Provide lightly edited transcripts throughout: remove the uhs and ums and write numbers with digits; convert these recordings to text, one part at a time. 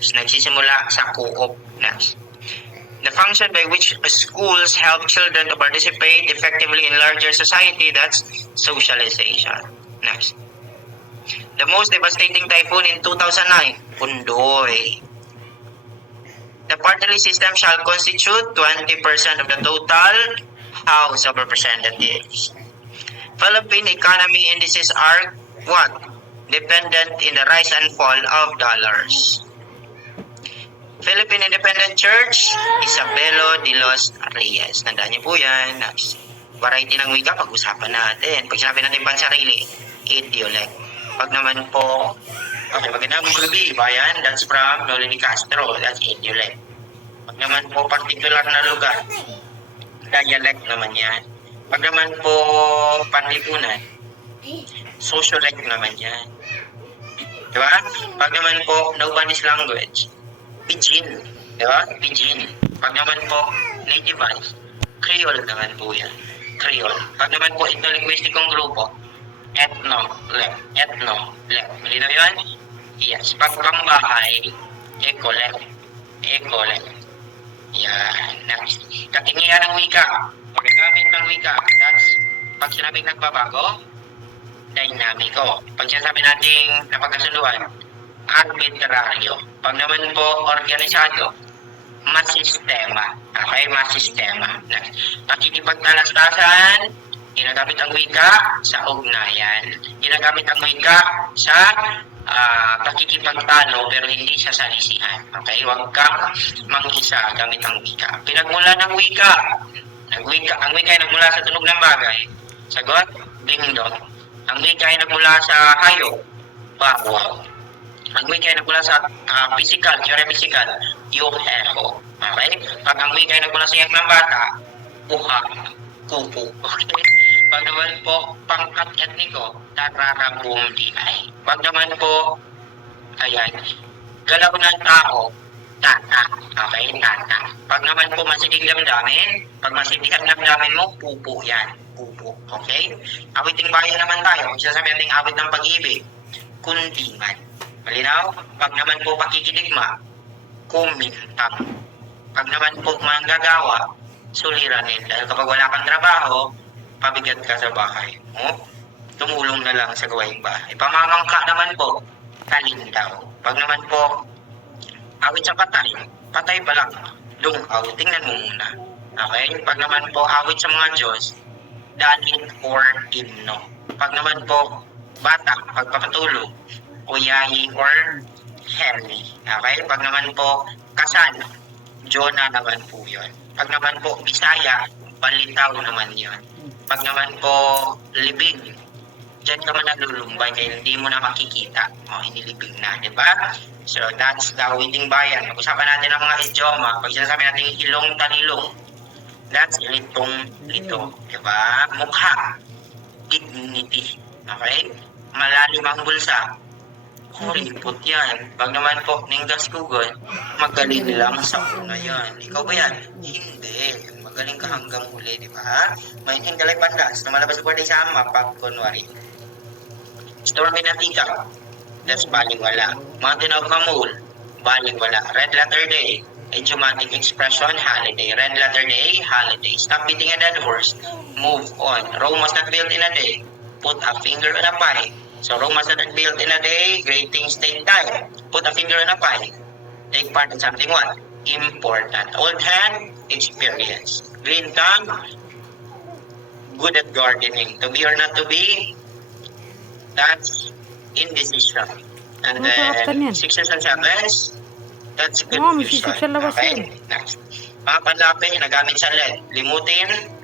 cooperatives. Nagsisimula sa co-op. Next. The function by which schools help children to participate effectively in larger society, that's socialization. Next. The most devastating typhoon in 2009, Pundoy. The party list system shall constitute 20% of the total House of Representatives. Philippine economy indices are what? Dependent in the rise and fall of dollars. Philippine Independent Church, Isabelo de los Reyes. Tandaan niyo po yan. Variety ng wika, pag-usapan natin. Pag sinabi natin pansarili, idiolect. Pag naman po, okay, magandang gabi, bayan, that's from Noli Castro, that's idiolect. Pag naman po, particular na lugar, dialect naman yan. Pag naman po, panlipunan, sociolect naman yan. Diba? Pag naman po, nobody's language, Pidgin, diba? Pidgin. Pag naman po, nativized, Creole naman po yan. Creole. Pag naman po, ethno-linguistikong grupo, ethno-left. Ethno-left. Malinaw yun? Yes. Pag pangbahay, eco-left. Eco-left. Yan. Next. Katingihan ng wika. Paggamit ng wika, that's pag sinabing nagbabago, dinamiko. Pag sinasabi nating napagkasunduan, arbitraryo. Pag naman po organisado, masistema. Okay, masistema. Pakikipagtalastasan, ginagamit ang wika sa ugnayan. Ginagamit ang wika sa pakikipagtalo pero hindi sa salisihan. Okay, huwag kang mangisa gamit ang wika. Pinagmula ng wika. Ang wika ay nagmula sa tunog ng bagay. Sagot, ding-dong. Ang wika ay nagmula sa hayop, bawaw. Ang wika ay nagmula sa physical, teorya physical, yuheho. Okay? Pag ang wika ay nagmula sa iyak ng bata, uha, kupu. Okay? Pag naman po, pangkat etniko, tararabum di ay. Pag naman po, ayan, galaw ng tao, tata. Okay? Tata. Pag naman po masiging damdamin, pag masigihan damdamin mo, pupo yan. Pupo. Okay? Awiting bayan naman tayo. Sasabihin natin awit ng pag-ibig, kundingan. Malinaw? Pag naman po pakikiligma, kumintang. Pag naman po manggagawa, suliranin. Dahil kapag wala kang trabaho, pabigat ka sa bahay. Tumulong na lang sa gawaing bahay. Pamamangka naman po, talindaw. Pag naman po, awit sa patay, patay pa lang, lungaw. Tingnan mo muna. Okay? Pag naman po, awit sa mga Diyos, dalin or himno. Pag naman po, bata, pagpapatulog, uyayi or heli. Okay? Pag naman po, kasal, Jonah naman po yun. Pag naman po, Bisaya, balitaw naman yun. Pag naman po, libing, dyan ka man naglulumbay kaya hindi mo na makikita. Hindi libing na, di ba? So, that's the awiting bayan. Pag-usapan natin ang mga idioma. Pag sinasabi natin hilong talilong, that's litong-lito. Di ba? Mukha, dignity. Okay? Malalim ang bulsa, kuripot yan. Pag naman po, ninggas kugon, magaling lang sa una yan. Ikaw ba yan? Hindi. Magaling ka hanggang huli, di ba? May hingalay pandas na malabas ko sa ama, pag kunwari. Stormy na tika, that's balingwala. Mountain of Mamul, balingwala. Red letter day, idiomatic expression, holiday. Red letter day, holiday. Stop beating a dead horse, move on. Rome was not built in a day. Put a finger on a pie. So Rome was not built in a day. Great things take time. Put a finger on a pie. Take part in something what? Important. Old hand, experience. Green thumb, good at gardening. To be or not to be, that's indecision. And then sixes and sevens, that's confusion. Okay, next. Mga panlapi, nagamit sa LED. Limutin,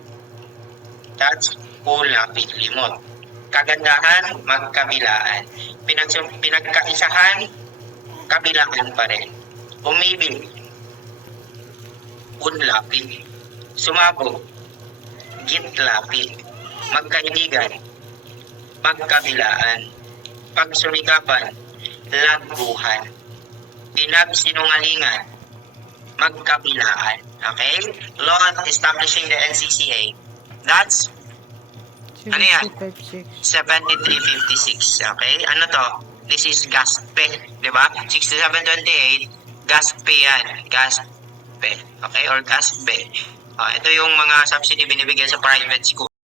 that's ulapi, limot. Kagandahan, magkabilaan. Pinagkaisahan, kabilaan pa rin. Umibig, unlapi. Sumabog, gitlapi. Magkaibigan, magkabilaan. Pagsumikapan, laguhan. Pinagsinungalingan, magkabilaan. Okay? Law establishing the NCCA. That's ano yan? 7356. Okay? Ano to? This is GASPE. Diba? 6728. GASPE yan. GASPE. Okay? Or GASPE. Ito yung mga subsidy binibigyan sa private school.